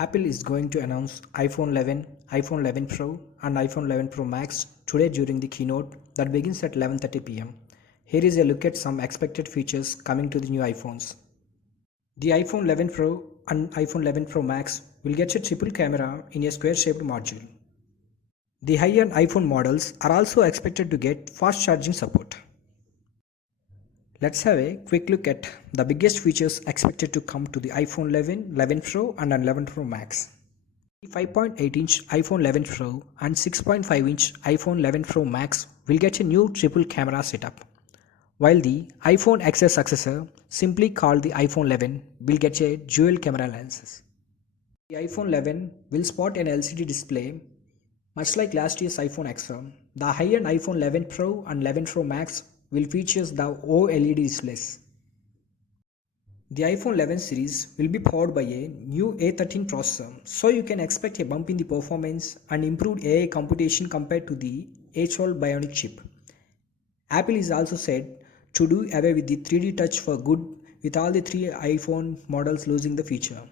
Apple is going to announce iPhone 11, iPhone 11 Pro and iPhone 11 Pro Max today during the keynote that begins at 11:30 p.m. Here is a look at some expected features coming to the new iPhones. The iPhone 11 Pro and iPhone 11 Pro Max will get a triple camera in a square-shaped module. The high-end iPhone models are also expected to get fast charging support. Let's have a quick look at the biggest features expected to come to the iPhone 11, 11 Pro and 11 Pro Max. The 5.8-inch iPhone 11 Pro and 6.5-inch iPhone 11 Pro Max will get a new triple camera setup, while the iPhone XS successor, simply called the iPhone 11, will get a dual camera lenses. The iPhone 11 will spot an LCD display, much like last year's iPhone XR. The high-end iPhone 11 Pro and 11 Pro Max will feature the OLED displays. The iPhone 11 series will be powered by a new A13 processor, so you can expect a bump in the performance and improved AI computation compared to the A12 Bionic chip. Apple is also said to do away with the 3D touch for good, with all the three iPhone models losing the feature.